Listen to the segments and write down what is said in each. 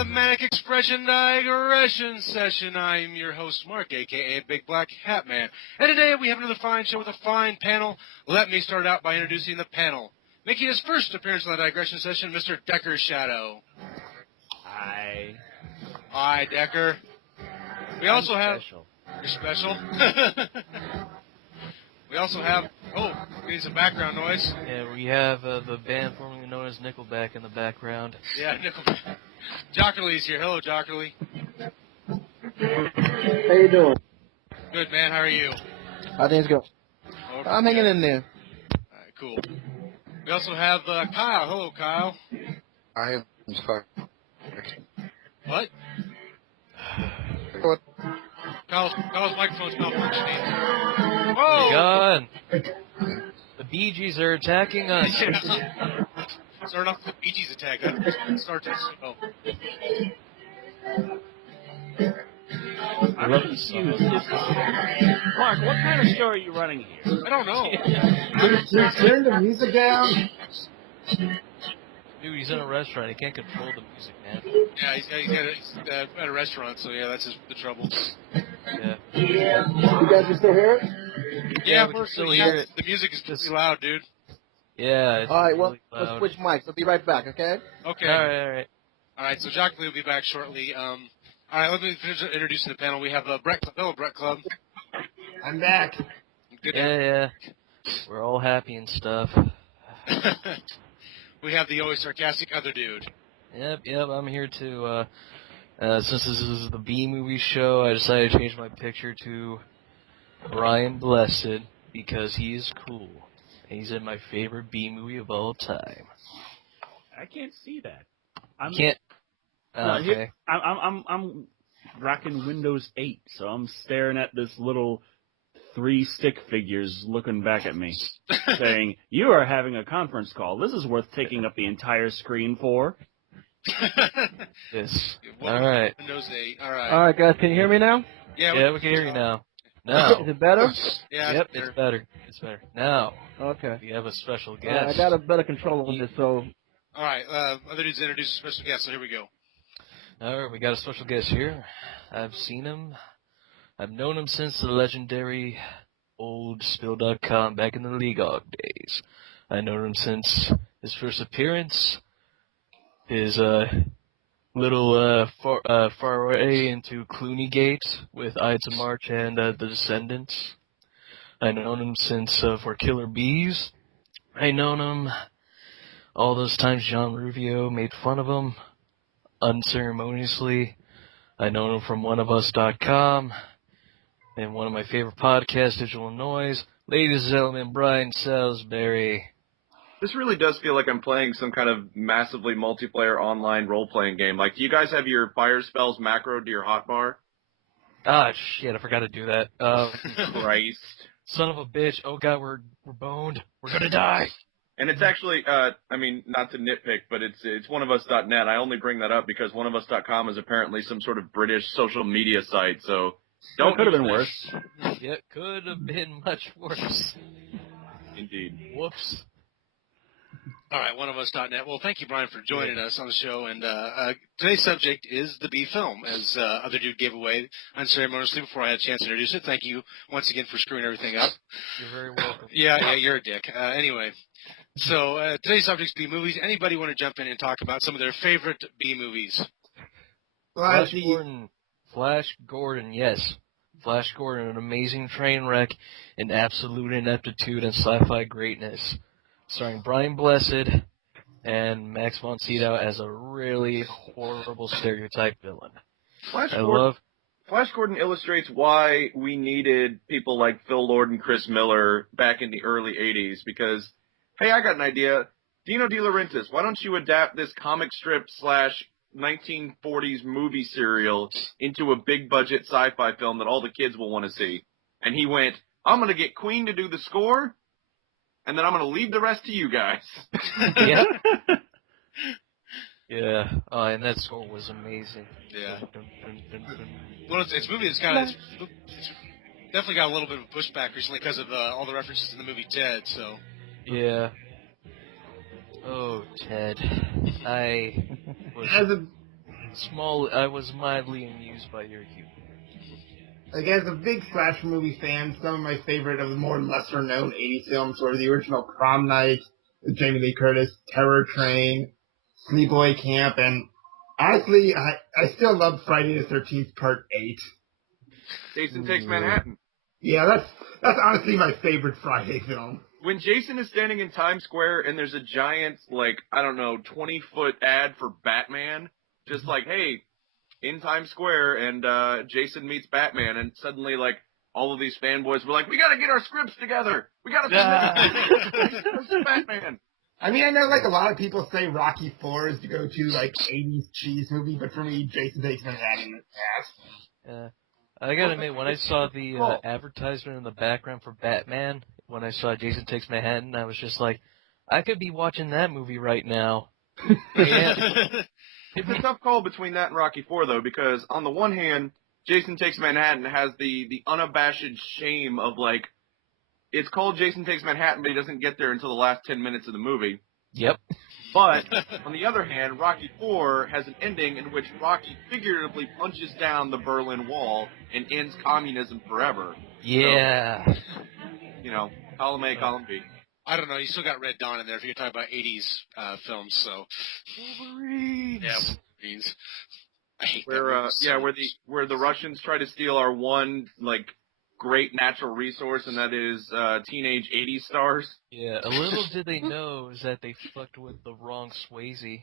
the Manic Expression Digression session. I'm your host, Mark, a.k.a. BigBlackHatMan. And today we have another fine show with a fine panel. Let me start out by introducing the panel. Making his first appearance on the Digression session, Mr. Decker Shado. Hi. Hi, Decker. We also have... Special. You're special? We also have... Oh, we need some background noise. Yeah, we have the band formerly known as Nickelback in the background. Yeah, Nickelback. Jockerly's here. Hello, Jockerly. How you doing? Good, man. How are you? How things go? Okay. I'm hanging in there. All right, cool. We also have Kyle. Hello, Kyle. I am sorry. What? What? Kyle's microphone's malfunctioning. Whoa! God! The Bee Gees are attacking us. Yeah. Start off with the Bee Gees attack. That starts us. Oh. I'm confused. Mark, what kind of show are you running here? I don't know. Turn the music down. Dude, he's in a restaurant. He can't control the music, man. Yeah, he's at a restaurant, so yeah, that's the trouble. Yeah. You guys can still hear it? Yeah, we can still hear it. The music is pretty loud, dude. Yeah, it's All right, well, really let's loud. switch mics. I'll be right back, okay? Okay. Alright. All right, so Jockley will be back shortly. All right, let me finish introducing the panel. We have Brett. Hello, Brett Club. I'm back. Good. Yeah. We're all happy and stuff. We have the always sarcastic other dude. Yep, I'm here to, since this is the B-movie show, I decided to change my picture to Brian Blessed, because he is cool. And he's in my favorite B-movie of all time. I can't see that. You can't... Okay. I'm rocking Windows 8, so I'm staring at this little 3 stick figures looking back at me, saying, "You are having a conference call. This is worth taking up the entire screen for." Yes. Well, Alright. Windows 8. All right. All right, guys, can you hear me now? Yeah, We can hear you now. Now. Is it better? Yeah. Yep, it's better. Now. Okay. We have a special I guest. got a better control on this, so... All right. Other dudes introduce a special guest, so here we go. Alright, we got a special guest here. I've seen him. I've known him since the legendary old Spill.com back in the League Og days. I've known him since his first appearance, his little foray into Clooney Gate with Ides of March and The Descendants. I've known him since For Killer Bees. I've known him all those times John Ruvio made fun of him unceremoniously. I've known him from oneofus.com and one of my favorite podcasts, Digital Noise. Ladies and gentlemen, Brian Salisbury. This really does feel like I'm playing some kind of massively multiplayer online role-playing game. Like, do you guys have your fire spells macroed to your hotbar? Ah, shit, I forgot to do that. Christ. Son of a bitch. Oh, God, we're boned. We're gonna die. And it's actually, I mean, not to nitpick, but it's oneofus.net. I only bring that up because oneofus.com is apparently some sort of British social media site, so don't. It could have been use worse. Yeah, could have been much worse. Indeed. Whoops. All right, oneofus.net. Well, thank you, Brian, for joining us on the show. And today's subject is the B film, as other dude gave away unceremoniously before I had a chance to introduce it. Thank you once again for screwing everything up. You're very welcome. Yeah, you're a dick. Anyway, so today's subject's B movies. Anybody want to jump in and talk about some of their favorite B movies? Flash Gordon, yes. Flash Gordon, an amazing train wreck in absolute ineptitude and sci-fi greatness. Starring Brian Blessed and Max von Sydow as a really horrible stereotype villain. Flash Gordon illustrates why we needed people like Phil Lord and Chris Miller back in the early 80s because, hey, I got an idea. Dino De Laurentiis, why don't you adapt this comic strip / 1940s movie serial into a big-budget sci-fi film that all the kids will want to see? And he went, I'm going to get Queen to do the score, and then I'm going to leave the rest to you guys. Yeah. Yeah. Oh, and that score was amazing. Yeah. Well, it's a movie that's it's definitely got a little bit of pushback recently because of all the references in the movie Ted, so. Yeah. Oh, Ted. I was... I was mildly amused by your humor. Like, as a big slasher movie fan, some of my favorite of the more lesser-known 80s films were the original Prom Night with Jamie Lee Curtis, Terror Train, Sleepaway Camp, and honestly, I still love Friday the 13th Part 8. Jason Takes Manhattan. Yeah, that's honestly my favorite Friday film. When Jason is standing in Times Square and there's a giant, 20-foot ad for Batman, just like, hey, in Times Square, and Jason meets Batman, and suddenly, all of these fanboys were like, we gotta get our scripts together! We gotta submit Batman! I mean, I know, a lot of people say Rocky IV is to go to, 80s cheese movie, but for me, Jason Takes Manhattan is ass. I gotta admit, when I saw the advertisement in the background for Batman, when I saw Jason Takes Manhattan, I was just like, I could be watching that movie right now. Yeah. It's a tough call between that and Rocky IV, though, because on the one hand, Jason Takes Manhattan has the unabashed shame of, it's called Jason Takes Manhattan, but he doesn't get there until the last 10 minutes of the movie. Yep. But, on the other hand, Rocky IV has an ending in which Rocky figuratively punches down the Berlin Wall and ends communism forever. Yeah. So, column A, column B. I don't know. You still got Red Dawn in there if you're talking about 80s films, so. Wolverines. Yeah, Wolverines. I hate where the Russians try to steal our one, great natural resource, and that is teenage 80s stars. Yeah, a little did they know is that they fucked with the wrong Swayze.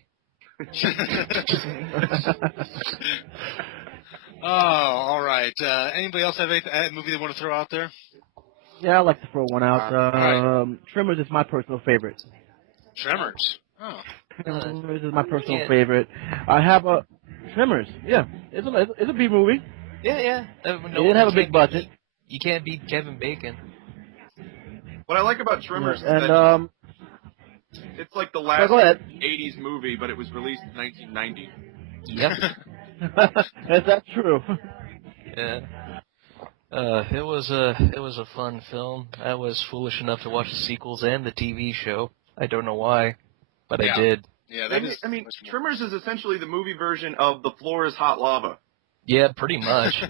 Oh, all right. Anybody else have a movie they want to throw out there? Yeah, I'd like to throw one out. Right. Tremors is my personal favorite. Tremors. Oh. Tremors is my personal favorite. I have a Tremors. Yeah, it's a B movie. Yeah. It didn't have a big budget. You can't beat Kevin Bacon. What I like about Tremors is and that it's like the last go ahead. 80s movie, but it was released in 1990. Yep. Is that true? Yeah. It was a fun film. I was foolish enough to watch the sequels and the TV show. I don't know why, but I did. Yeah, Tremors is essentially the movie version of The Floor is Hot Lava. Yeah, pretty much.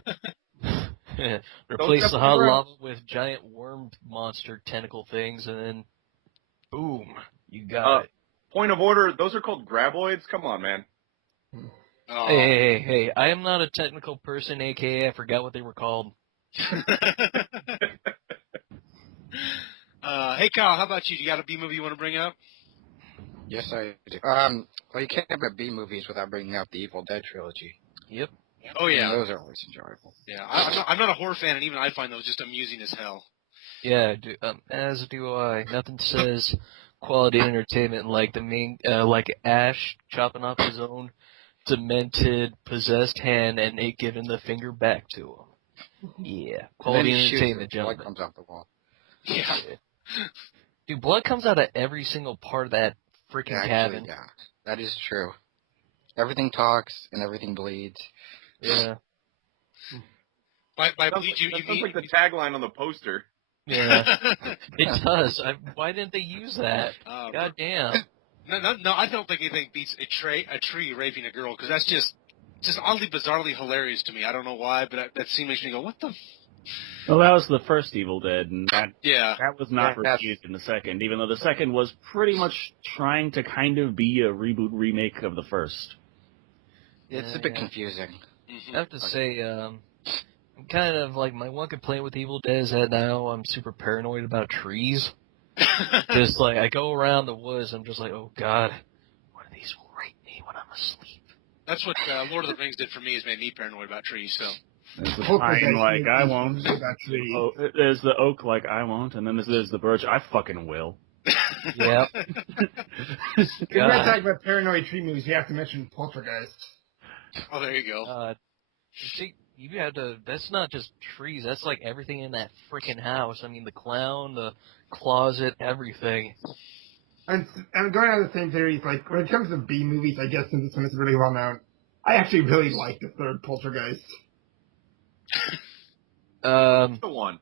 Replace the hot lava with giant worm monster tentacle things, and then boom, you got it. Point of order, those are called graboids? Come on, man. Oh. Hey, I am not a technical person, aka I forgot what they were called. Hey, Kyle, how about you? Do you got a B movie you want to bring up? Yes, I do. Well, you can't have B movies without bringing up the Evil Dead trilogy. Yep. Oh, yeah. And those are always enjoyable. Yeah, I'm not a horror fan, and even I find those just amusing as hell. Yeah, as do I. Nothing says quality entertainment like the main, like Ash chopping off his own demented, possessed hand and it giving the finger back to him. Yeah, quality entertainment, gentlemen. Blood comes out the wall. Yeah. Dude, blood comes out of every single part of that freaking cabin. Yeah, that is true. Everything talks and everything bleeds. Yeah. By bleed, you sounds mean like the tagline on the poster. Yeah, it does. Why didn't they use that? God damn. No, I don't think anything beats a tree raping a girl, because that's just oddly, bizarrely hilarious to me. I don't know why, but that scene makes me go, what the Well, that was the first Evil Dead, and that was not Yeah, repeated in the second, even though the second was pretty much trying to kind of be a reboot remake of the first. It's a bit confusing. I have to say, I'm kind of like, my one complaint with Evil Dead is that now I'm super paranoid about trees. Just like, I go around the woods, I'm just like, oh god, one of these will rape me when I'm asleep. That's what Lord of the Rings did for me, is made me paranoid about trees, so. There's the pine like I won't. There's the oak like I won't, and then there's the birch I fucking will. Yep. If we're talking about paranoid tree movies, you have to mention Poltergeist. Oh, there you go. See, you have to. That's not just trees. That's like everything in that freaking house. I mean, the clown, the closet, everything. And going on the same theory, like when it comes to B movies, I guess since this one is really well known, I actually really like the third Poltergeist. The one.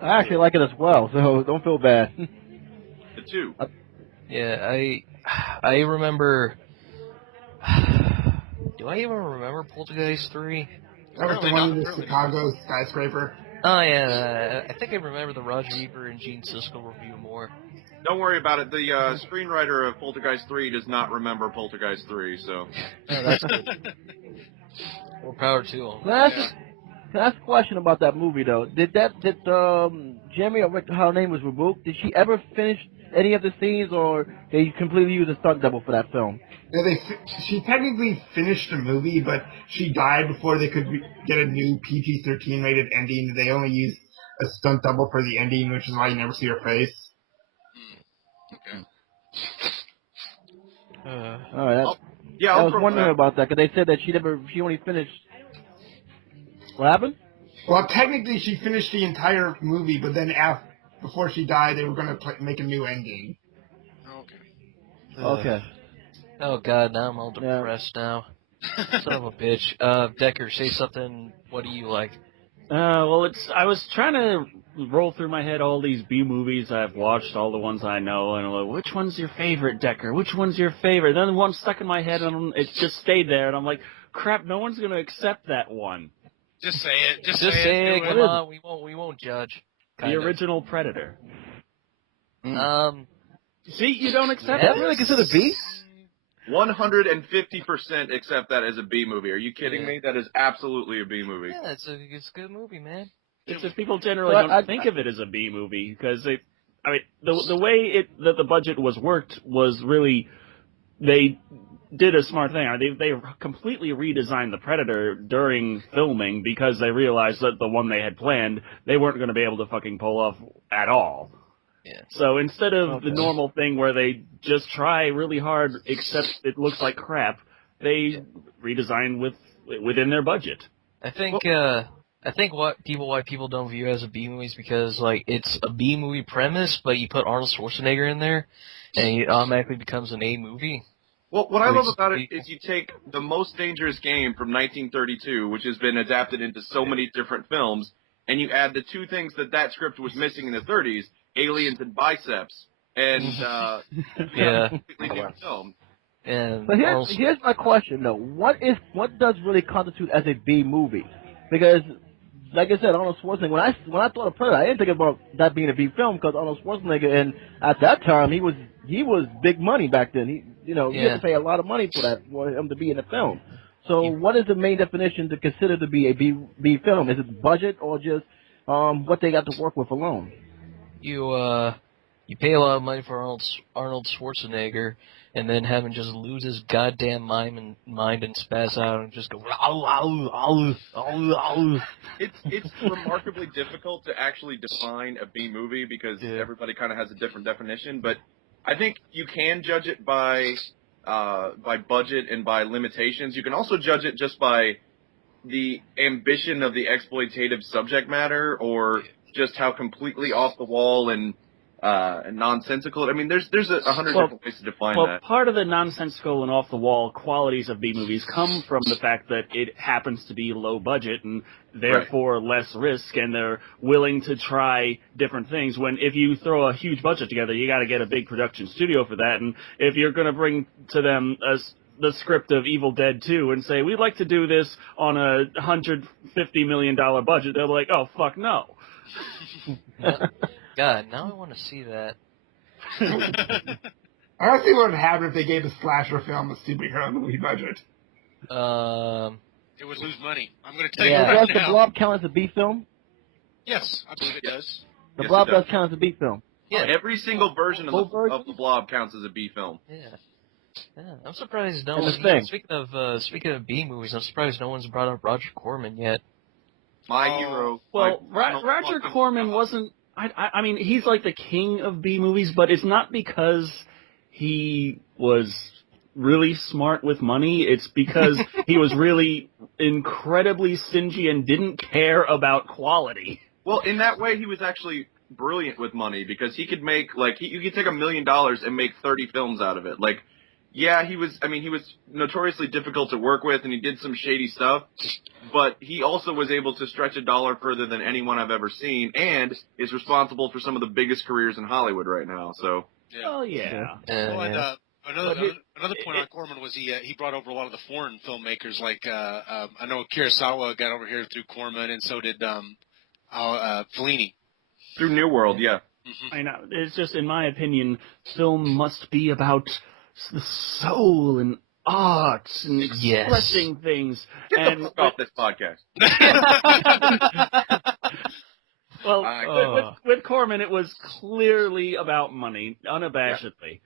I actually like it as well, so don't feel bad. The two. Yeah, I remember Do I even remember Poltergeist 3? That was the one in the Chicago skyscraper. Oh, yeah. I think I remember the Roger Ebert and Gene Siskel review more. Don't worry about it. The screenwriter of Poltergeist 3 does not remember Poltergeist 3, so... Yeah, that's good. More power to him. Can I ask a question about that movie, though? Did Jamie, or her name was Rebook, did she ever finish any of the scenes, or they completely use a stunt double for that film? Yeah, she technically finished the movie, but she died before they could get a new PG-13 rated ending. They only used a stunt double for the ending, which is why you never see her face. All right. I was wondering about that, because they said that she only finished... What happened? Well, technically she finished the entire movie, but then before she died, they were going to make a new ending. Okay. Oh, God, now I'm all depressed now. Son of a bitch. Decker, say something. What do you like? Well, I was trying to roll through my head all these B movies I've watched, all the ones I know, and I'm like, which one's your favorite, Decker? Which one's your favorite? Then one stuck in my head, and it just stayed there, and I'm like, crap, no one's going to accept that one. Just say it. Just say it. Come on, we won't judge. The original Predator. See, you don't accept that? Really considered B? 150% accept that as a B movie. Are you kidding me? That is absolutely a B movie. Yeah, it's a good movie, man. It's just people generally don't think of it as a B movie because the way that the budget was worked was really they did a smart thing. They completely redesigned the Predator during filming because they realized that the one they had planned they weren't going to be able to fucking pull off at all. Yeah. So instead of the normal thing where they just try really hard except it looks like crap, they redesign within their budget. I think why people don't view it as a B movie is because like it's a B movie premise, but you put Arnold Schwarzenegger in there, and it automatically becomes an A movie. Well, what I love about it is you take The Most Dangerous Game from 1932, which has been adapted into so many different films, and you add the two things that script was missing in the 30s, aliens and biceps, and completely new film. And but here's my question though: what does really constitute as a B movie? Because, like I said, Arnold Schwarzenegger. When I thought of Predator, I didn't think about that being a B film because Arnold Schwarzenegger, and at that time he was big money back then. You had to pay a lot of money for him to be in the film. So, what is the main definition to consider to be a B film? Is it budget or just what they got to work with alone? You pay a lot of money for Arnold Schwarzenegger, and then have him just lose his goddamn mind and spaz out and just go. It's remarkably difficult to actually define a B movie because everybody kind of has a different definition. But I think you can judge it by budget and by limitations. You can also judge it just by the ambition of the exploitative subject matter or just how completely off the wall and nonsensical. I mean, there's 100 different ways to define that. Well, part of the nonsensical and off the wall qualities of B movies come from the fact that it happens to be low budget and therefore less risk, and they're willing to try different things. When if you throw a huge budget together, you got to get a big production studio for that, and if you're going to bring to them the script of Evil Dead 2 and say we'd like to do this on a $150 million budget, they're like, oh fuck no. God, now I want to see that. I don't see what would happen if they gave a slasher film a superhero movie budget. It would lose money. I'm going to tell you right now. Does the Blob count as a B film? Yes, I believe it does. The Blob does count as a B film. Yeah, every single version of the Blob counts as a B film. Yeah, I'm surprised no one. Speaking of B movies, I'm surprised no one's brought up Roger Corman yet. My hero. Well, Roger Corman wasn't. I mean, he's like the king of B movies, but it's not because he was really smart with money. It's because he was really incredibly stingy and didn't care about quality. Well, in that way, he was actually brilliant with money because he could make you could take $1 million and make 30 films out of it. Like, yeah, he was notoriously difficult to work with, and he did some shady stuff, but he also was able to stretch a dollar further than anyone I've ever seen, and is responsible for some of the biggest careers in Hollywood right now. So. Yeah. Oh yeah. Well, and Another point on Corman was he brought over a lot of the foreign filmmakers. Like I know Kurosawa got over here through Corman, and so did Fellini. Through New World, yeah. Mm-hmm. I know. It's just, in my opinion, film must be about the soul and art and expressing things. Get the fuck off this podcast. Well, with Corman, it was clearly about money, unabashedly.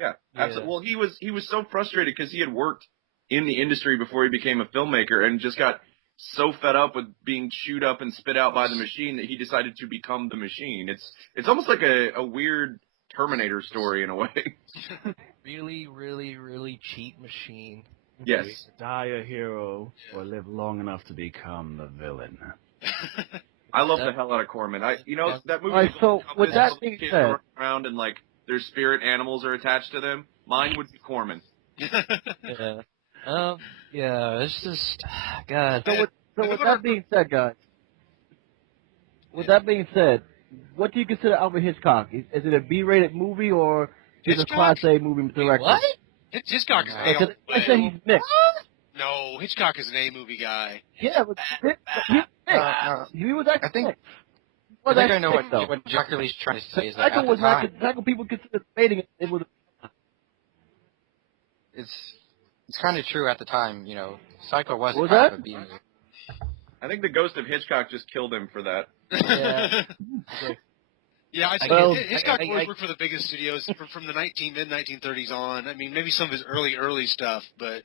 Yeah, absolutely. Well, he was so frustrated because he had worked in the industry before he became a filmmaker and just got so fed up with being chewed up and spit out by the machine that he decided to become the machine. It's almost like a weird Terminator story in a way. Really, really, really cheap machine. Yes. Die a hero or live long enough to become the villain. I love the hell out of Corman. That movie. All right, so with that being said, around and like their spirit animals are attached to them. Mine would be Corman. Yeah. Yeah, it's just, God. So with that being said, guys, what do you consider Alfred Hitchcock? Is it a B-rated movie or is it a Class A movie director? What? Hitchcock is an A. I say he's mixed. No, Hitchcock is an A movie guy. Yeah, but he's mixed. He was actually mixed. I think I know what Jack Lee's trying to say. Is that Psycho was not. Psycho people consider debating it. It was. It's kind of true at the time, Psycho was What was kind that? of a B movie. I think the ghost of Hitchcock just killed him for that. Yeah. Yeah, I think Hitchcock always worked for the biggest studios from the mid-1930s on. I mean, maybe some of his early stuff, but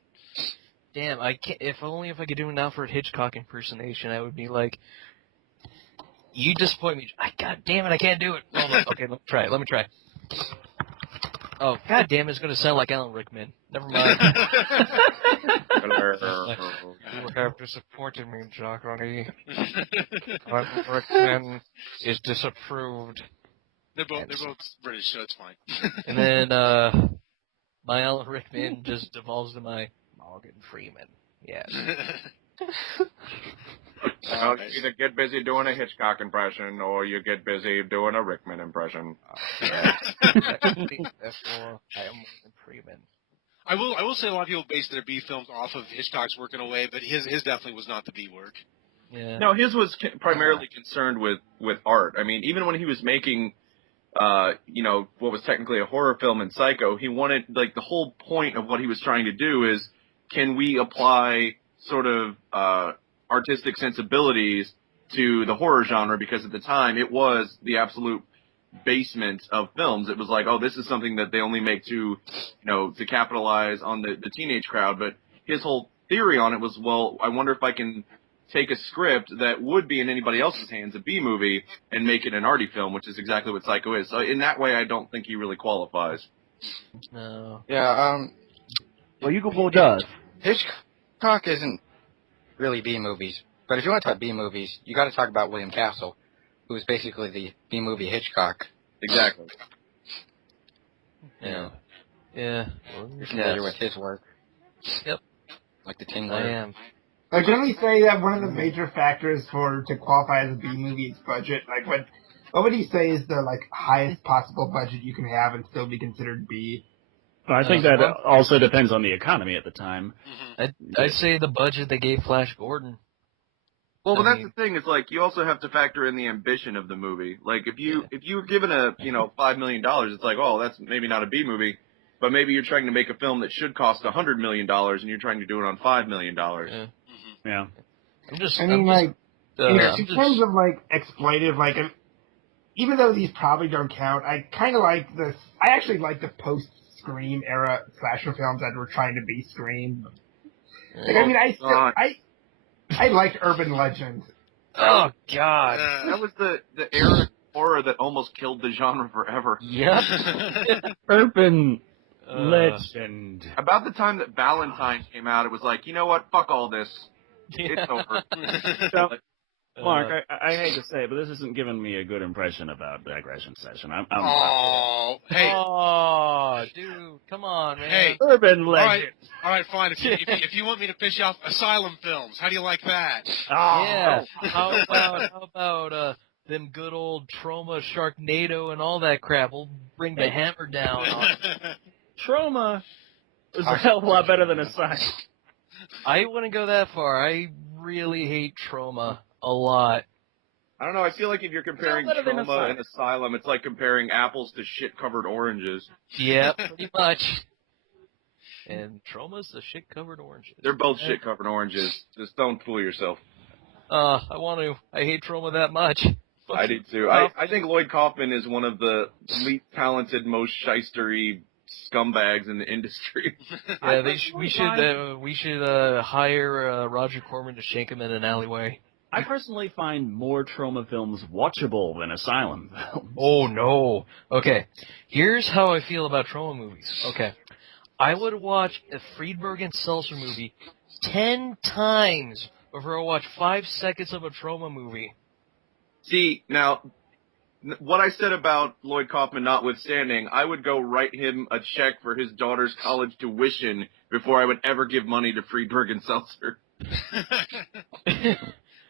Damn, I can't. If I could do an Alfred Hitchcock impersonation, I would be like, "You disappoint me." God damn it, I can't do it. Hold on. Okay, let me try. Oh, god damn it, it's going to sound like Alan Rickman. Never mind. You have disappointed me, Johnny. Alan Rickman is disapproved. They're both British, so it's fine. And then my Alan Rickman just devolves to my Morgan Freeman. Yes. Well, you either get busy doing a Hitchcock impression or you get busy doing a Rickman impression. Therefore, I am Morgan Freeman. I will say a lot of people base their B films off of Hitchcock's work in a way, but his definitely was not the B work. Yeah. No, his was primarily concerned with art. I mean, even when he was making, what was technically a horror film in Psycho, he wanted, like, the whole point of what he was trying to do is, can we apply sort of artistic sensibilities to the horror genre? Because at the time, it was the absolute basement of films. It was like, oh, this is something that they only make to capitalize on the teenage crowd. But his whole theory on it was, well, I wonder if I can take a script that would be in anybody else's hands, a B movie, and make it an arty film, which is exactly what Psycho is. So in that way, I don't think he really qualifies. No. Yeah, Well, Hugo does. Hitchcock isn't really B movies, but if you want to talk B movies, you got to talk about William Castle, who was basically the B movie Hitchcock. Exactly. Yeah. Yeah. You're familiar with his work. Yep. Like The Tingler. I am. Like, didn't we say that one of the major factors to qualify as a B movie is budget? Like, what would you say is the highest possible budget you can have and still be considered B? I think that also depends on the economy at the time. I'd say the budget they gave Flash Gordon. Well, but that's the thing. It's like you also have to factor in the ambition of the movie. Like if you were given a $5 million, it's like, oh, that's maybe not a B movie, but maybe you're trying to make a film that should cost $100 million and you're trying to do it on $5 million. Yeah. In terms of exploitive, even though these probably don't count, I kind of like this. I actually like the post-Scream era slasher films that were trying to be Scream. I liked Urban Legend. Oh God, that was the era of horror that almost killed the genre forever. Yep. Urban Legend. About the time that Valentine came out, it was like, you know what? Fuck all this. It's over. So, Mark, I hate to say it, but this isn't giving me a good impression about Digression Session. Oh, dude, come on, man. Hey, Urban Legend. All right, fine. If you want me to fish off Asylum films, how do you like that? Oh. Yeah. How about them good old Trauma, Sharknado, and all that crap? We'll bring the hammer down on Trauma is a hell of a lot better than Asylum. I wouldn't go that far. I really hate Trauma a lot. I don't know. I feel like if you're comparing Trauma and Asylum, it's like comparing apples to shit-covered oranges. Yeah, pretty much. And Trauma's the shit-covered oranges. They're both shit-covered oranges. Just don't fool yourself. I hate Trauma that much. I do too. I think Lloyd Kaufman is one of the least talented, most shystery scumbags in the industry. Yeah, we should hire Roger Corman to shank him in an alleyway. I personally find more Trauma films watchable than Asylum films. Oh, no. Okay, here's how I feel about Trauma movies. Okay, I would watch a Friedberg and Seltzer movie 10 times before I watch 5 seconds of a Trauma movie. See, now, what I said about Lloyd Kaufman notwithstanding, I would go write him a check for his daughter's college tuition before I would ever give money to Friedberg and Seltzer.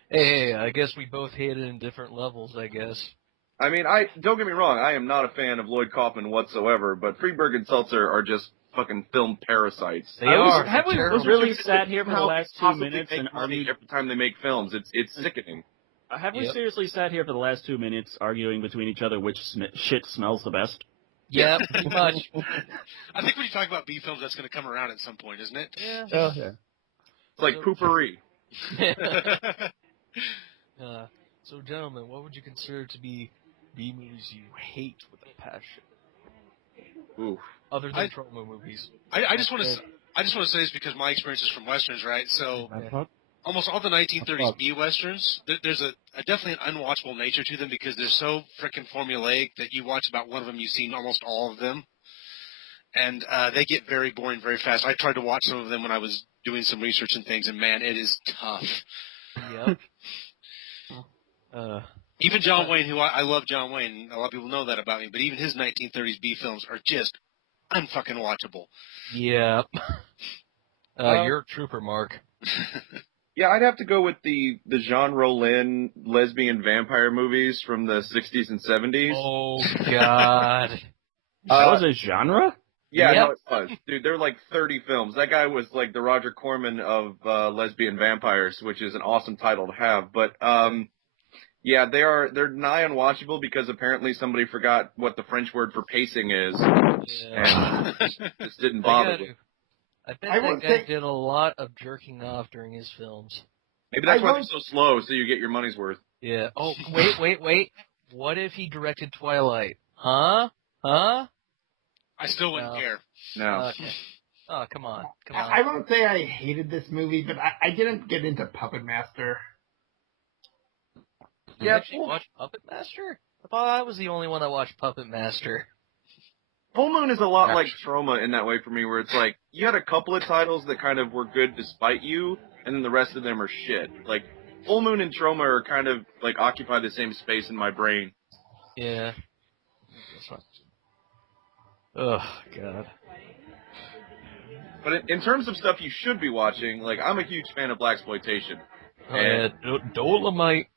Hey, I guess we both hate it in different levels, I guess. I mean, don't get me wrong, I am not a fan of Lloyd Kaufman whatsoever, but Friedberg and Seltzer are just fucking film parasites. They are. Have we really sat here for the last 2 minutes and argued every time they make films? It's sickening. Have we seriously sat here for the last 2 minutes arguing between each other which shit smells the best? Yeah, pretty much. I think when you talk about B films, that's going to come around at some point, isn't it? Yeah. Oh, yeah. It's like poopery. So, gentlemen, what would you consider to be B movies you hate with a passion? Oof. Other than Trauma movies. I just want to say this because my experience is from westerns, right? So almost all the 1930s B westerns, there's definitely an unwatchable nature to them because they're so frickin' formulaic that you watch about one of them, you've seen almost all of them, and they get very boring very fast. I tried to watch some of them when I was doing some research and things, and man, it is tough. Yep. Even John Wayne, who I love John Wayne, a lot of people know that about me, but even his 1930s B films are just unfucking watchable. Yeah. You're a trooper, Mark. Yeah, I'd have to go with the Jean Rollin lesbian vampire movies from the 60s and 70s. Oh, God. That was a genre? Yeah, no, it was. Dude, there were like 30 films. That guy was like the Roger Corman of lesbian vampires, which is an awesome title to have. But, yeah, they're nigh unwatchable because apparently somebody forgot what the French word for pacing is. Yeah. And just didn't bother with. I bet that guy did a lot of jerking off during his films. Maybe that's why they're so slow, so you get your money's worth. Yeah. Oh, wait. What if he directed Twilight? Huh? I still wouldn't care. No. Okay. Oh, come on. I won't say I hated this movie, but I didn't get into Puppet Master. You actually watched Puppet Master? I thought I was the only one that watched Puppet Master. Full Moon is a lot like Trauma in that way for me, where it's like, you had a couple of titles that kind of were good despite you, and then the rest of them are shit. Like, Full Moon and Trauma are kind of, like, occupy the same space in my brain. Yeah. That's right. Oh, God. But in terms of stuff you should be watching, like, I'm a huge fan of blaxploitation. Oh, yeah, Dolomite.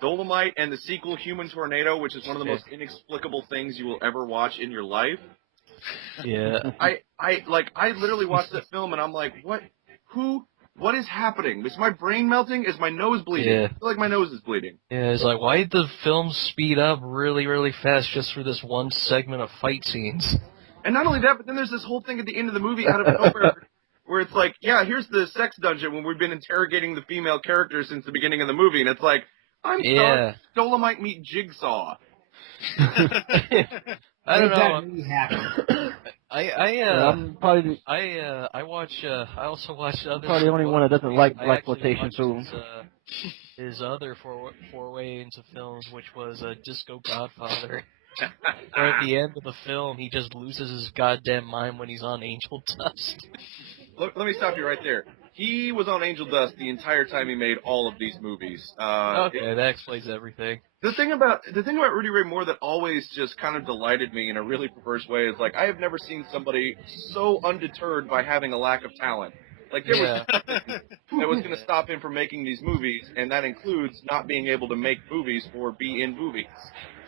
Dolomite and the sequel Human Tornado, which is one of the most inexplicable things you will ever watch in your life. Yeah. I literally watched that film and I'm like, what is happening? Is my brain melting? Is my nose bleeding? Yeah. I feel like my nose is bleeding. Yeah, it's like, why did the film speed up really, really fast just for this one segment of fight scenes? And not only that, but then there's this whole thing at the end of the movie out of nowhere where it's like, yeah, here's the sex dungeon when we've been interrogating the female characters since the beginning of the movie, and it's like, I'm sorry, Dolomite meet Jigsaw. I don't know. I also watch other. Probably the only one that doesn't like blaxploitation films. His other foray into films, which was Disco Godfather. Where at the end of the film, he just loses his goddamn mind when he's on Angel Dust. Look, let me stop you right there. He was on Angel Dust the entire time he made all of these movies. Okay, that explains everything. The thing about Rudy Ray Moore that always just kind of delighted me in a really perverse way is, like, I have never seen somebody so undeterred by having a lack of talent. Like, there was nothing that was going to stop him from making these movies, and that includes not being able to make movies or be in movies.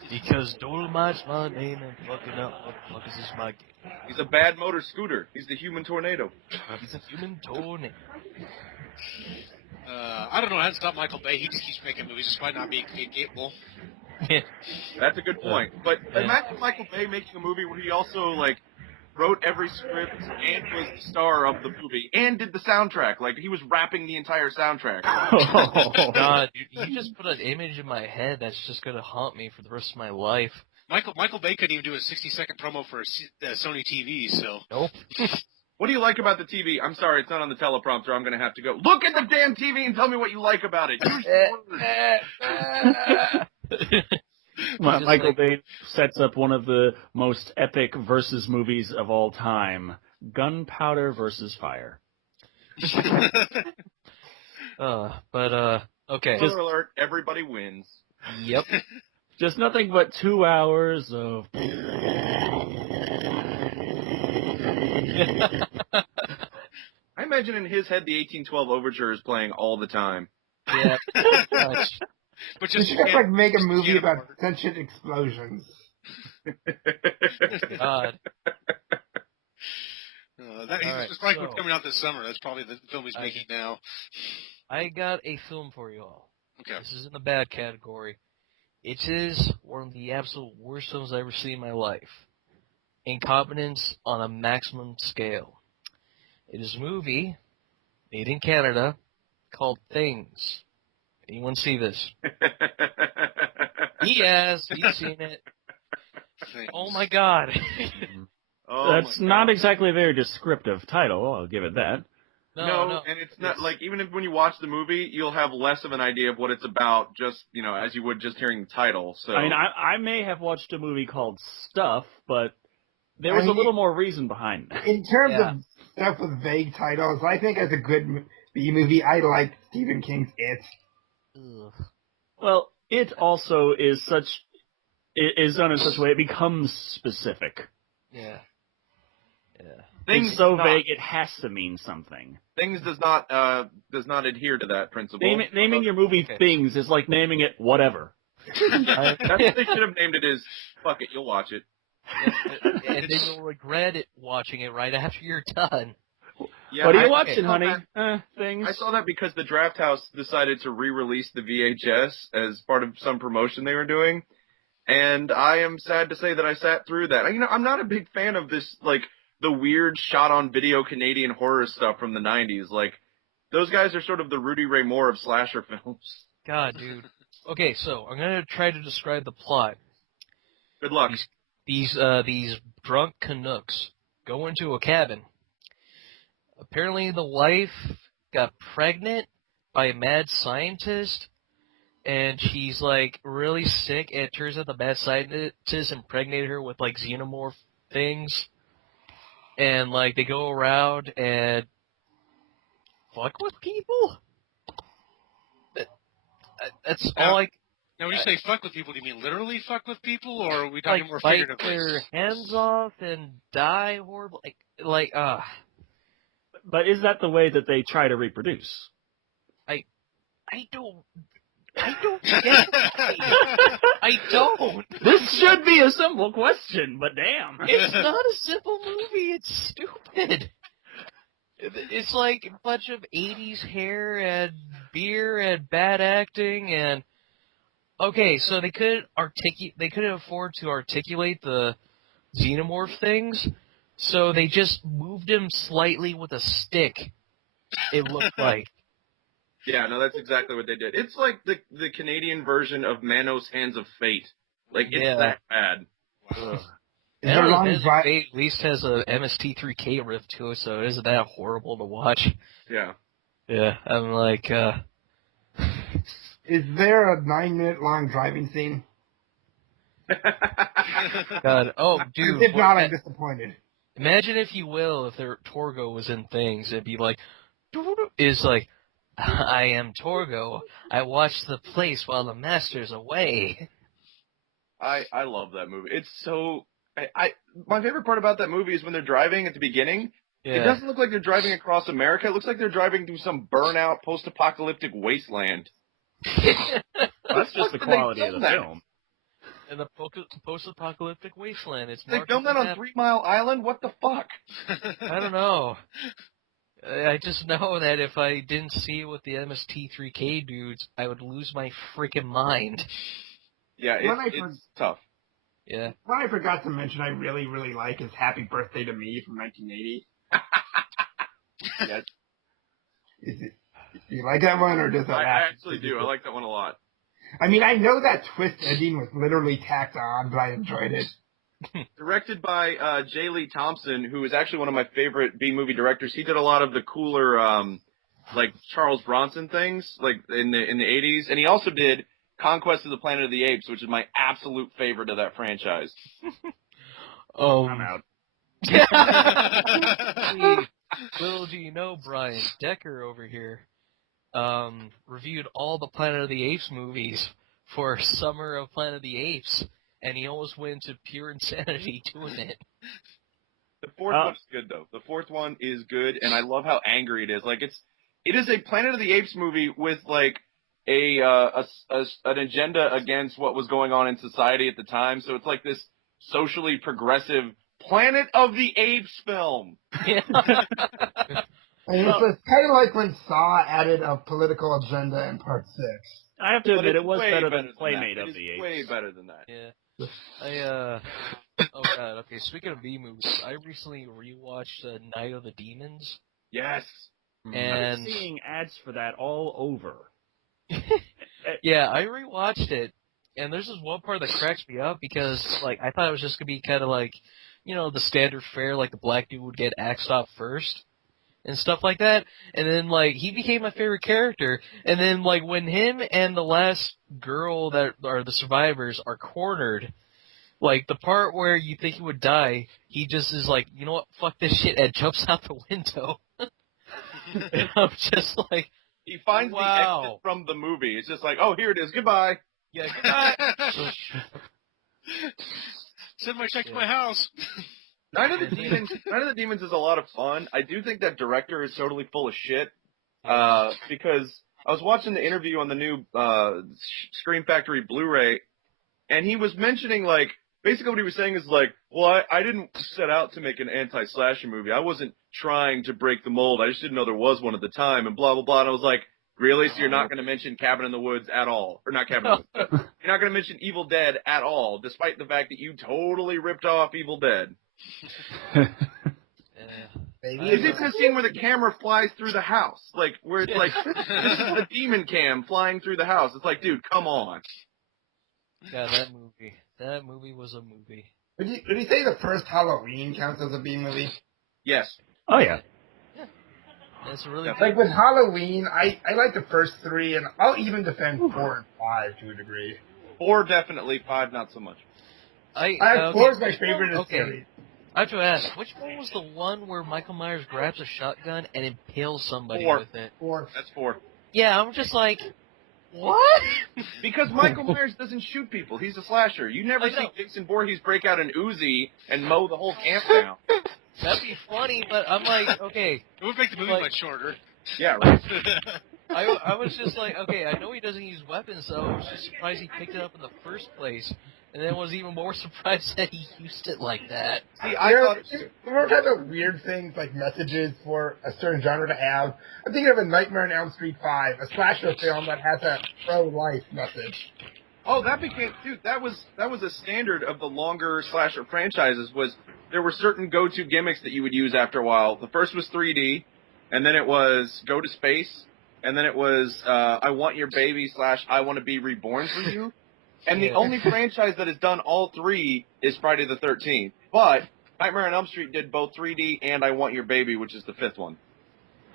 Because Dolomite's my name and fucking up motherfuckers is my game. He's a bad motor scooter. He's the human tornado. He's a human tornado. I don't know how to stop Michael Bay. He just keeps making movies despite not being capable. That's a good point. But imagine Michael Bay making a movie where he also, like, wrote every script and was the star of the movie and did the soundtrack. Like, he was rapping the entire soundtrack. Oh, God, you just put an image in my head that's just going to haunt me for the rest of my life. Michael Bay couldn't even do a 60-second promo for Sony TV, so... Nope. What do you like about the TV? I'm sorry, it's not on the teleprompter. I'm going to have to go. Look at the damn TV and tell me what you like about it. Michael Bay sets up one of the most epic versus movies of all time. Gunpowder versus Fire. Okay. Spoiler alert, everybody wins. Yep. Just nothing but 2 hours of... I imagine in his head the 1812 Overture is playing all the time. Yeah. But just like make a movie about sentient explosions. God. It's probably coming out this summer. That's probably the film he's making now. I got a film for you all. Okay. This is in the bad category. It is one of the absolute worst films I've ever seen in my life. Incompetence on a maximum scale. It is a movie made in Canada called Things. Anyone see this? He has. He's seen it. Things. Oh my God. That's not exactly a very descriptive title, I'll give it that. No, and it's not, like, even if when you watch the movie, you'll have less of an idea of what it's about just, as you would just hearing the title. So I mean, I may have watched a movie called Stuff, but there was a little more reason behind that. In terms of stuff with vague titles, I think as a good B-movie, I like Stephen King's It. Ugh. Well, It also is done in such a way it becomes specific. Yeah. It's so vague it has to mean something. Things does not adhere to that principle. Naming your movie Things is like naming it whatever. That's what they should have named it is, fuck it, you'll watch it. And then you'll regret it watching it right after you're done. Yeah, what are you watching, honey? Things. I saw that because the Draft House decided to re-release the VHS as part of some promotion they were doing. And I am sad to say that I sat through that. I'm not a big fan of this, like, the weird shot-on-video Canadian horror stuff from the 90s. Like, those guys are sort of the Rudy Ray Moore of slasher films. God, dude. Okay, so I'm going to try to describe the plot. Good luck. These drunk Canucks go into a cabin. Apparently the wife got pregnant by a mad scientist, and she's, like, really sick, and it turns out the mad scientist impregnated her with, like, xenomorph things. And, like, they go around and fuck with people? That's all I... Now, when you say fuck with people, do you mean literally fuck with people, or are we talking like, more bite figuratively? their hands off and die horrible? But is that the way that they try to reproduce? I don't get it. I don't. This should be a simple question, but damn. It's not a simple movie. It's stupid. It's like a bunch of 80s hair and beer and bad acting and... Okay, so they couldn't afford to articulate the xenomorph things, so they just moved him slightly with a stick, it looked like. Yeah, no, that's exactly what they did. It's like the Canadian version of Manos Hands of Fate. Like, it's that bad. Manos Hands of Fate at least has a MST3K riff to it, so it isn't that horrible to watch. Yeah. Yeah, I'm like, Is there a 9-minute long driving scene? God, oh, dude. If not, I'm disappointed. Imagine, if you will, if their Torgo was in Things, it'd be like, is like, I am Torgo. I watch the place while the master's away. I love that movie. It's so... my favorite part about that movie is when they're driving at the beginning. Yeah. It doesn't look like they're driving across America. It looks like they're driving through some burnout, post-apocalyptic wasteland. That's just the quality of the film. In the post-apocalyptic wasteland. It's They filmed that on 3 Mile Island? What the fuck? I don't know. I just know that if I didn't see it with the MST3K dudes, I would lose my freaking mind. Yeah, it's tough. Yeah. What I forgot to mention I really, really like is Happy Birthday to Me from 1980. Yes. You like that one, or does that I actually do. I like that one a lot. I mean, I know that twist ending was literally tacked on, but I enjoyed it. Directed by J. Lee Thompson, who is actually one of my favorite B-movie directors. He did a lot of the cooler, like Charles Bronson things, like in the 80s, and he also did Conquest of the Planet of the Apes, which is my absolute favorite of that franchise. I'm out. Little do you know, Brian, Decker over here reviewed all the Planet of the Apes movies for Summer of Planet of the Apes, and he almost went into pure insanity doing it. The fourth one is good, though. The fourth one is good, and I love how angry it is. Like, it is a Planet of the Apes movie with, like, an agenda against what was going on in society at the time. So it's like this socially progressive Planet of the Apes film. Yeah. It's kind of like when Saw added a political agenda in Part 6. I have to admit, it was better better than Playmate of the Apes. Way better than that. Yeah. Oh god, okay, speaking of B-movies, I recently rewatched Night of the Demons. Yes. And I'm seeing ads for that all over. Yeah, I rewatched it, and there's this one part that cracks me up because, like, I thought it was just gonna be kind of like, you know, the standard fare, like the black dude would get axed off first and stuff like that, and then, like, he became my favorite character, and then, like, when him and the last girl that are the survivors are cornered, like, the part where you think he would die, he just is like, you know what, fuck this shit, and jumps out the window. And I'm just like, he finds the exit from the movie. It's just like, oh, here it is, goodbye. Yeah, goodbye. Send my check to my house. Night of the Demons is a lot of fun. I do think that director is totally full of shit. Because I was watching the interview on the new Scream Factory Blu-ray, and he was mentioning, like, basically what he was saying is like, well, I didn't set out to make an anti-slasher movie. I wasn't trying to break the mold. I just didn't know there was one at the time, and blah, blah, blah. And I was like, really? So you're not going to mention Cabin in the Woods at all? Or not Cabin in the Woods. You're not going to mention Evil Dead at all, despite the fact that you totally ripped off Evil Dead. Is it the scene where the camera flies through the house? Like, where it's like, this is a demon cam flying through the house. It's like, dude, come on. Yeah, that movie was a movie. Would you say the first Halloween counts as a B movie? Yes. Oh, yeah. It's really like with Halloween, I like the first three, and I'll even defend 4 and 5 to a degree. 4 definitely, 5 not so much. 4 is my favorite in the series. I have to ask, which one was the one where Michael Myers grabs a shotgun and impales somebody 4. with it? 4. That's 4. Yeah, I'm just like, what? Because Michael Myers doesn't shoot people. He's a slasher. You never see Jason Voorhees break out an Uzi and mow the whole camp down. That'd be funny, but I'm like, okay. It would make the movie much shorter. Yeah, right. I was just like, okay, I know he doesn't use weapons, so I was just surprised he picked it up in the first place. And then was even more surprised that he used it like that. See, there were kind of weird things, like messages for a certain genre to have. I'm thinking of A Nightmare on Elm Street 5, a slasher film that has a pro-life message. Oh, that was a standard of the longer slasher franchises. Was there were certain go-to gimmicks that you would use after a while. The first was 3D, and then it was go to space, and then it was I want your baby / I want to be reborn for you. And the only franchise that has done all 3 is Friday the 13th. But Nightmare on Elm Street did both 3D and I Want Your Baby, which is the 5th one.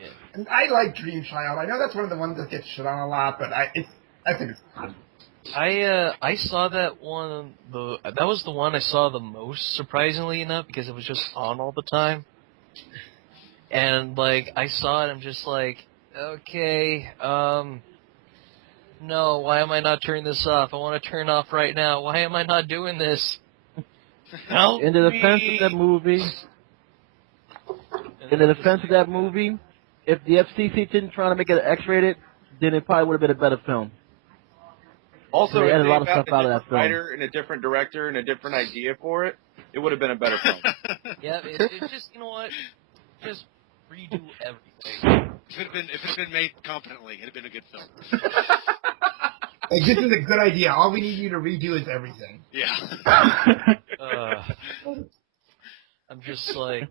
Yeah. And I like Dream Child. I know that's one of the ones that gets shit on a lot, but I think it's fun. I saw that one. That was the one I saw the most, surprisingly enough, because it was just on all the time. And like I saw it, I'm just like, okay, no, why am I not turning this off? I want to turn off right now. Why am I not doing this? Help In the defense of that movie, if the FCC didn't try to make it X-rated, then it probably would have been a better film. Also, They if added they a lot of found stuff a out of different that film. writer and a different director and a different idea for it, it would have been a better film. Yeah, it just, you know what? Just redo everything. If it had been made competently, it'd have been a good film. Like, this is a good idea. All we need you to redo is everything. Yeah. I'm just like,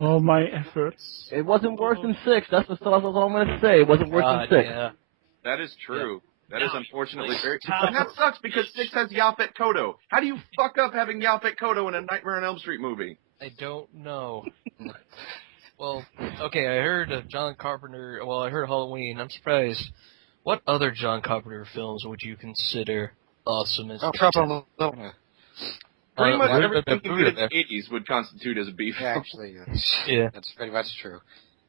All my efforts. It wasn't worse than 6. That's all I'm going to say. It wasn't worse than 6. yeah. That is true. Yeah. That is unfortunately very... How- And that sucks because 6 has Yaphet Kotto. How do you fuck up having Yaphet Kotto in a Nightmare on Elm Street movie? I don't know. Well, okay, I heard of John Carpenter. Well, I heard Halloween. I'm surprised. What other John Carpenter films would you consider awesome as? Trouble. Pretty much Where everything did he that did in prove the 80s would constitute as a B film. Actually, that's pretty much true.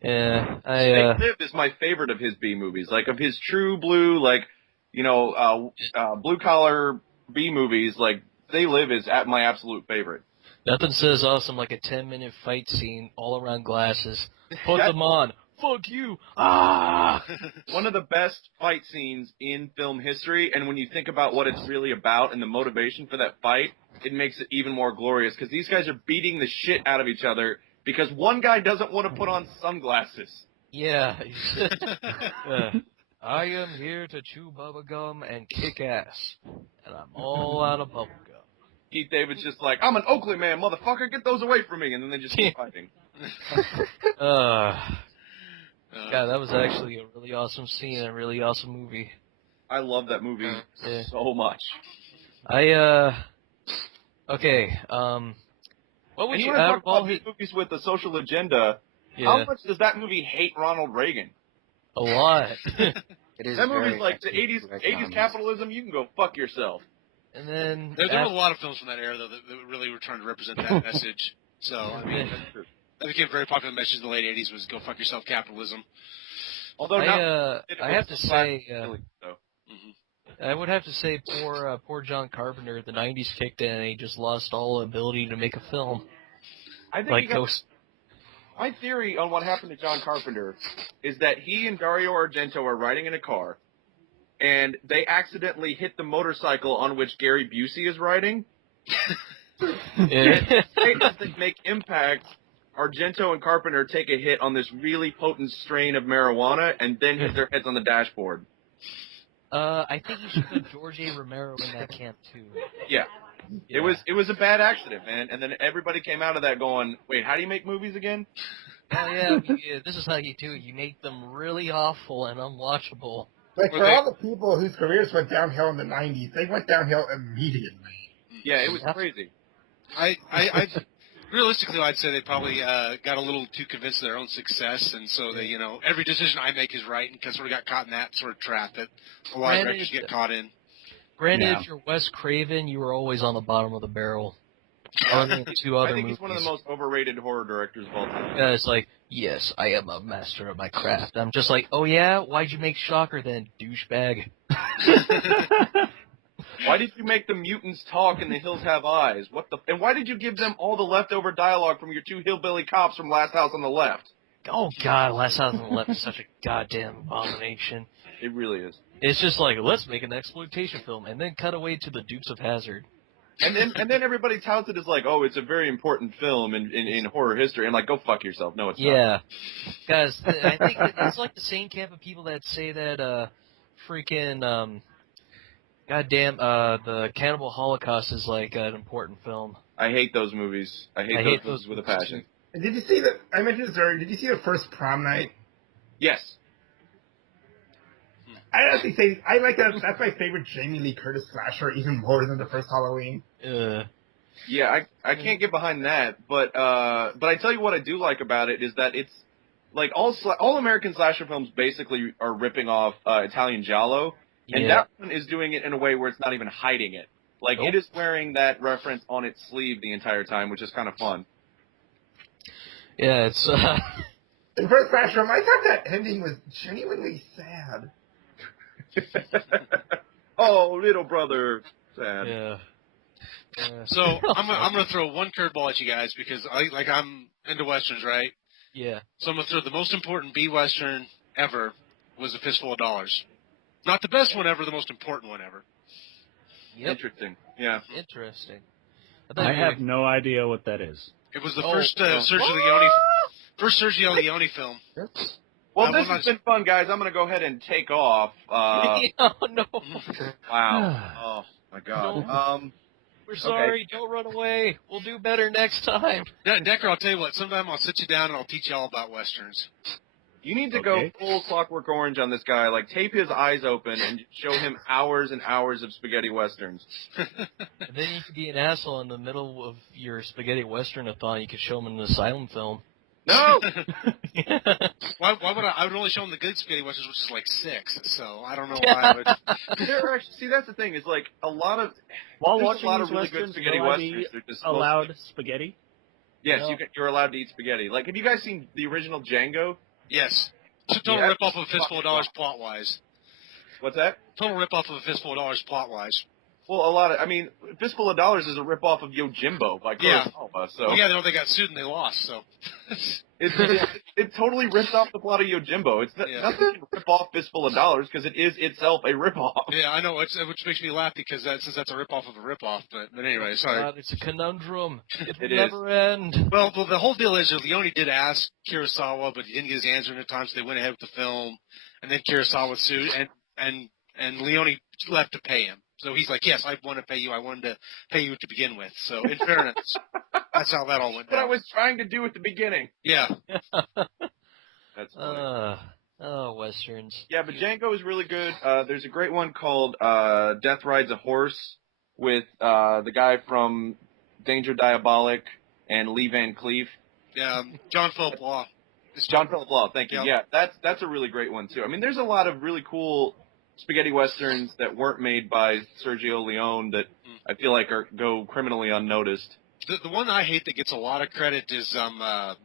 Yeah, They Live is my favorite of his B movies. Like, of his true blue, like, blue-collar B movies, like, They Live is my absolute favorite. nothing says awesome like a 10-minute fight scene all around glasses. Put them on. Fuck you. Ah! One of the best fight scenes in film history, and when you think about what it's really about and the motivation for that fight, it makes it even more glorious, because these guys are beating the shit out of each other because one guy doesn't want to put on sunglasses. Yeah. I am here to chew bubblegum and kick ass, and I'm all out of bubblegum. Keith David's just like, I'm an Oakley man, motherfucker, get those away from me, and then they just keep fighting. God, that was actually a really awesome scene and a really awesome movie. I love that movie so much. Okay, what would And you you want to out talk of all about his... movies with a social agenda, how much does that movie hate Ronald Reagan? A lot. It is That movie's very like the touchy 80s capitalism, you can go fuck yourself. And then... There were a lot of films from that era, though, that really were trying to represent that message. So, I mean, that became a very popular message in the late 80s was go fuck yourself, capitalism. Although I have to say... Mm-hmm. I would have to say poor John Carpenter. The 90s kicked in and he just lost all ability to make a film. I think Like my theory on what happened to John Carpenter is that he and Dario Argento are riding in a car, and they accidentally hit the motorcycle on which Gary Busey is riding. And right as they make impact, Argento and Carpenter take a hit on this really potent strain of marijuana and then hit their heads on the dashboard. I think you should put George A. Romero in that camp, too. Yeah. It was a bad accident, man. And then everybody came out of that going, wait, how do you make movies again? Oh, yeah, this is how you do it. You make them really awful and unwatchable. Like, for all the people whose careers went downhill in the 90s, they went downhill immediately. Yeah, it was crazy. Realistically, I'd say they probably got a little too convinced of their own success, and so they, every decision I make is right, and sort of got caught in that sort of trap that a lot of directors get caught in. Granted, if you're Wes Craven, you were always on the bottom of the barrel. Other than two other I think movies. he's one of the most overrated horror directors of all time. Yeah, it's like, yes, I am a master of my craft. I'm just like, oh yeah? Why'd you make Shocker then, douchebag? Why did you make the mutants talk and the hills have eyes? And why did you give them all the leftover dialogue from your two hillbilly cops from Last House on the Left? Oh god, Last House on the Left is such a goddamn abomination. It really is. It's just like, let's make an exploitation film, and then cut away to the Dukes of Hazzard. And then everybody touts it as like, oh, it's a very important film in horror history. And like, go fuck yourself. No, it's not. Yeah. Guys, I think it's like the same camp of people that say that freaking the Cannibal Holocaust is like an important film. I hate those movies. I hate those movies with a passion. Did you see that? I mentioned this earlier. Did you see the first Prom Night? Yes. I honestly say I like that. That's my favorite Jamie Lee Curtis slasher, even more than the first Halloween. Yeah, I can't get behind that, but I tell you what I do like about it is that it's like all American slasher films basically are ripping off Italian giallo, and that one is doing it in a way where it's not even hiding it. Like it is wearing that reference on its sleeve the entire time, which is kind of fun. Yeah, it's. In first slasher, I thought that ending was genuinely sad. Oh, little brother, sad. Yeah. So I'm gonna throw one curveball at you guys because I'm into westerns, right? Yeah. So I'm gonna throw the most important B western ever was A Fistful of Dollars. Not the best one ever, the most important one ever. Yep. Interesting. Yeah. Interesting. I have no idea what that is. It was the first Sergio Leone film. Well, this has been fun, guys. I'm going to go ahead and take off. Oh, no. Wow. Oh, my God. No. We're sorry. Okay. Don't run away. We'll do better next time. Decker, I'll tell you what. Sometime I'll sit you down and I'll teach you all about Westerns. You need to go full Clockwork Orange on this guy. Like, tape his eyes open and show him hours and hours of spaghetti westerns. And then you could be an asshole in the middle of your spaghetti western-a-thon. You could show him an asylum film. No! Why would I would only show him the good spaghetti westerns, which is like 6, so I don't know why I would. See, that's the thing, is like a lot of... While watching a lot these of really westerns, good spaghetti will I westerns. be Just allowed spaghetti? Yes, you're allowed to eat spaghetti. Like, have you guys seen the original Django? Yes. It's a total rip-off of A Fistful of Dollars plot-wise. What's that? Total rip-off of A Fistful of Dollars plot-wise. Well, Fistful of Dollars is a rip-off of Yojimbo by Kurosawa, so... Well, yeah, they got sued and they lost, so... It totally rips off the plot of Yojimbo. It's nothing can rip off Fistful of Dollars because it is itself a rip-off. Yeah, I know, which makes me laugh because since that's a rip-off of a rip-off, but anyway, sorry. God, it's a conundrum. It will is. never end. Well, the whole deal is that Leone did ask Kurosawa, but he didn't get his answer in time, so they went ahead with the film, and then Kurosawa sued, and Leone left to pay him. So he's like, yes, I want to pay you. I wanted to pay you to begin with. So in fairness, that's how that all went down. What I was trying to do at the beginning. Yeah. That's funny. Westerns. Yeah, but Django is really good. There's a great one called Death Rides a Horse with the guy from Danger Diabolic and Lee Van Cleef. Yeah, John Philip Law. John Philip Law, thank you. Yep. Yeah, that's a really great one, too. I mean, there's a lot of really cool spaghetti westerns that weren't made by Sergio Leone that I feel like go criminally unnoticed. The one I hate that gets a lot of credit is The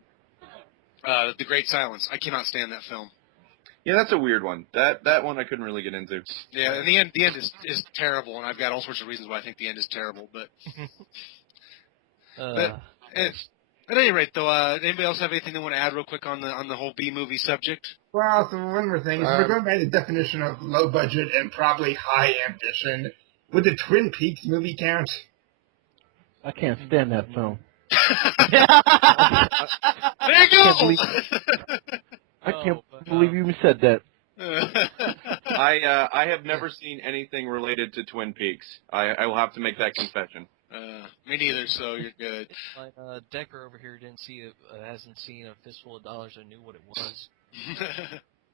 Great Silence. I cannot stand that film. Yeah, that's a weird one. That one I couldn't really get into. Yeah, and the end is terrible, and I've got all sorts of reasons why I think the end is terrible. But at any rate, though, anybody else have anything they want to add real quick on the whole B movie subject? Well, so one more thing is we're going by the definition of low budget and probably high ambition. Would the Twin Peaks movie count? I can't stand that film. There you go! I can't believe you even said that. I have never seen anything related to Twin Peaks. I will have to make that confession. Me neither, so you're good. Decker over here hasn't seen A Fistful of Dollars or knew what it was.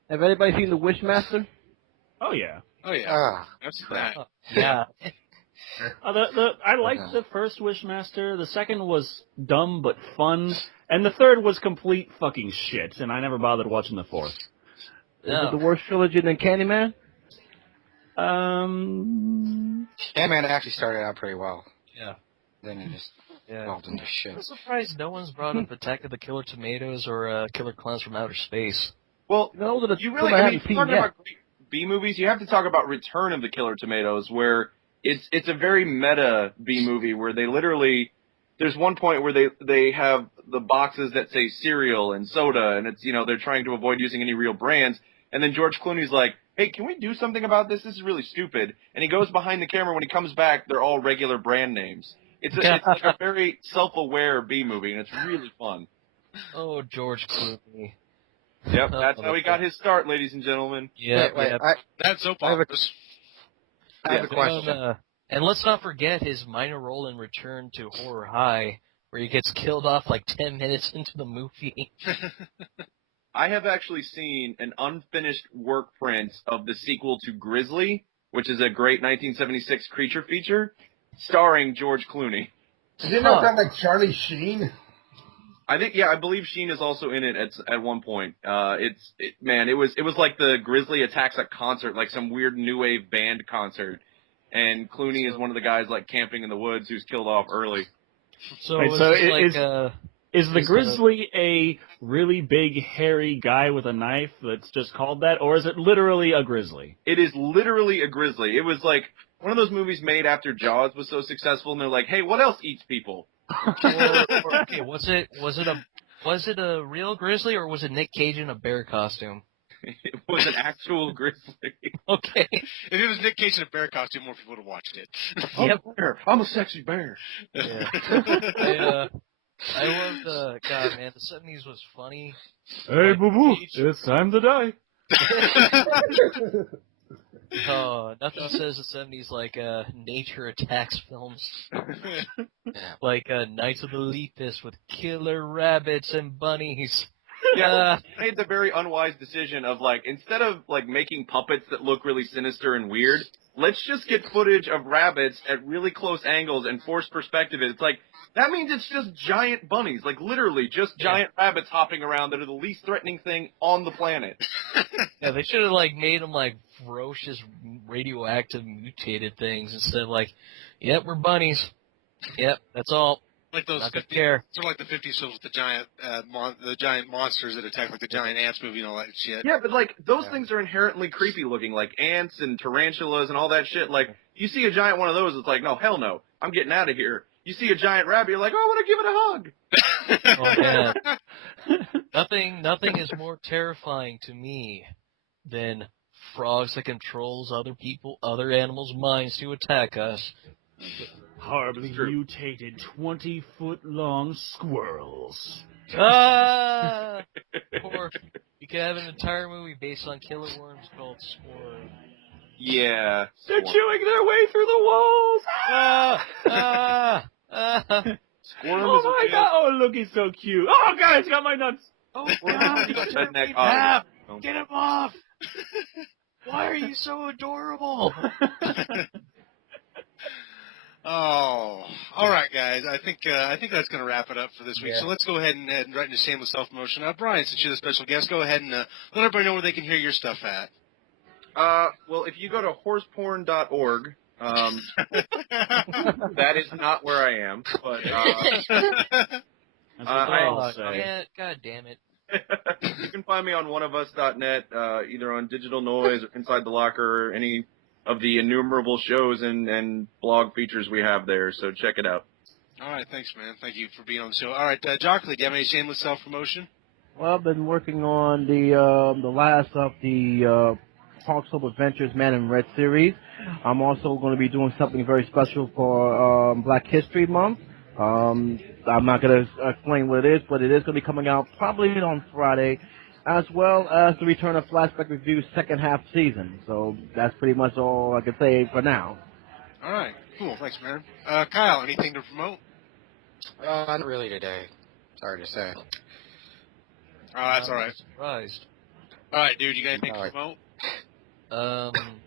Have anybody seen The Wishmaster? Oh, yeah. Oh, yeah. That's that. Yeah. I liked the first Wishmaster. The second was dumb but fun. And the third was complete fucking shit. And I never bothered watching the fourth. Is it the worst trilogy than Candyman? Candyman actually started out pretty well. Yeah. Then it just evolved into shit. I'm surprised no one's brought up Attack of the Killer Tomatoes or Killer Clowns from Outer Space. Well, those are the you really, I haven't seen talking yet. about great B movies, you have to talk about Return of the Killer Tomatoes, where it's a very meta B movie where they literally, there's one point where they have the boxes that say cereal and soda, and it's, they're trying to avoid using any real brands, and then George Clooney's like, hey, can we do something about this? This is really stupid. And he goes behind the camera. When he comes back, they're all regular brand names. It's like a very self-aware B movie, and it's really fun. Oh, George Clooney. Yep, that's how he got his start, ladies and gentlemen. Yeah, Wait, That's soap operas. I have a question. And let's not forget his minor role in Return to Horror High, where he gets killed off like 10 minutes into the movie. I have actually seen an unfinished work print of the sequel to Grizzly, which is a great 1976 creature feature, starring George Clooney. Didn't it sound like Charlie Sheen? I believe Sheen is also in it at one point. It was like the Grizzly attacks a concert, like some weird new wave band concert, and Clooney is one of the guys like camping in the woods who's killed off early. Is the Grizzly a really big, hairy guy with a knife that's just called that, or is it literally a grizzly? It is literally a grizzly. It was like one of those movies made after Jaws was so successful, and they're like, hey, what else eats people? Okay, was it a real grizzly, or was it Nick Cage in a bear costume? It was an actual grizzly. Okay. If it was Nick Cage in a bear costume, more people would have watched it. Yep. I'm a sexy bear. Yeah. I loved, God, man, the 70s was funny. Hey, Like, boo boo, Cage- it's time to die. Oh, nothing says the 70s like nature attacks films. Like Knights of the Lepus with killer rabbits and bunnies. Yeah, made the very unwise decision of like, instead of like making puppets that look really sinister and weird, let's just get footage of rabbits at really close angles and force perspective. It's like, that means it's just giant bunnies, like literally just giant rabbits hopping around that are the least threatening thing on the planet. Yeah, they should have like made them like ferocious, radioactive, mutated things instead of like, yep, we're bunnies. Yep, that's all. Like those Not gonna 50, care. sort of like the 50s films with the giant, the giant monsters that attack, like the giant ants movie and all that shit. Yeah, but like, those things are inherently creepy looking, like ants and tarantulas and all that shit. Like, you see a giant one of those, it's like, no, hell no, I'm getting out of here. You see a giant rabbit, you're like, oh, I want to give it a hug. Oh, man. Nothing is more terrifying to me than frogs that controls other animals' minds to attack us. Horribly mutated 20-foot-long squirrels. Ah! Or you could have an entire movie based on killer worms called Squirm. Yeah. They're chewing their way through the walls. Squirm Oh is my god! Oh, look, he's so cute. Oh god, he's got my nuts. Oh God, God, redneck get him off! Why are you so adorable? Oh, all right, guys. I think that's going to wrap it up for this week. Yeah. So let's go ahead and head right into shameless self-promotion. Brian, since you're the special guest, go ahead and let everybody know where they can hear your stuff at. Well, if you go to horseporn.org, that is not where I am, but That's what they all Oh, say. yeah, God damn it. you can find me on oneofus.net, either on Digital Noise or Inside the Locker, or any of the innumerable shows and blog features we have there, so check it out. All right, thanks, man. Thank you for being on the show. All right, Jockley, do you have any shameless self-promotion? Well, I've been working on the last of the Park Slope Adventures Man in Red series. I'm also going to be doing something very special for Black History Month. I'm not going to explain what it is, but it is going to be coming out probably on Friday, as well as the return of Flashback Review's second half season. So that's pretty much all I can say for now. All right, cool. Thanks, man. Kyle, anything to promote? Not really today. Sorry to say. Oh, that's all right. Surprised. All right, dude, you got anything All to right. promote?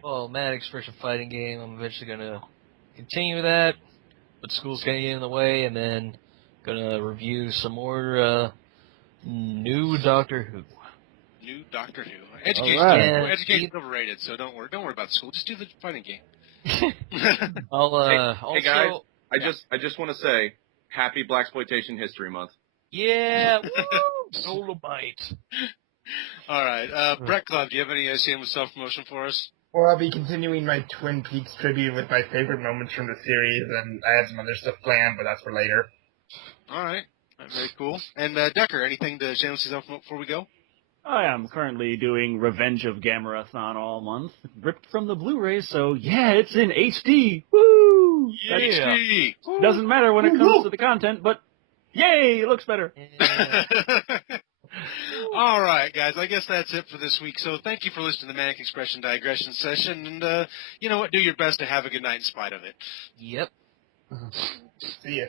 Well, Manic's first fighting game, I'm eventually gonna continue that, but school's gonna get in the way, and then gonna review some more, new Doctor Who. New Doctor Who. All right. Education's overrated, so don't worry about school. Just do the fighting game. I'll, Hey guys, also... I just want to say, happy Blaxploitation History Month. Yeah, woo! Dolomite. All right, Brett Club, do you have any shameless self-promotion for us? Well, I'll be continuing my Twin Peaks tribute with my favorite moments from the series, and I have some other stuff planned, but that's for later. All right, very cool. And Decker, anything to shameless self-promote before we go? I am currently doing Revenge of Gamerathon all month, ripped from the Blu-ray, so yeah, it's in HD. Woo! HD! Doesn't matter when it comes to the content, but yay, it looks better. Yeah. All right, guys, I guess that's it for this week. So thank you for listening to the Manic Expression Digression session, and you know what? Do your best to have a good night in spite of it. Yep. See ya.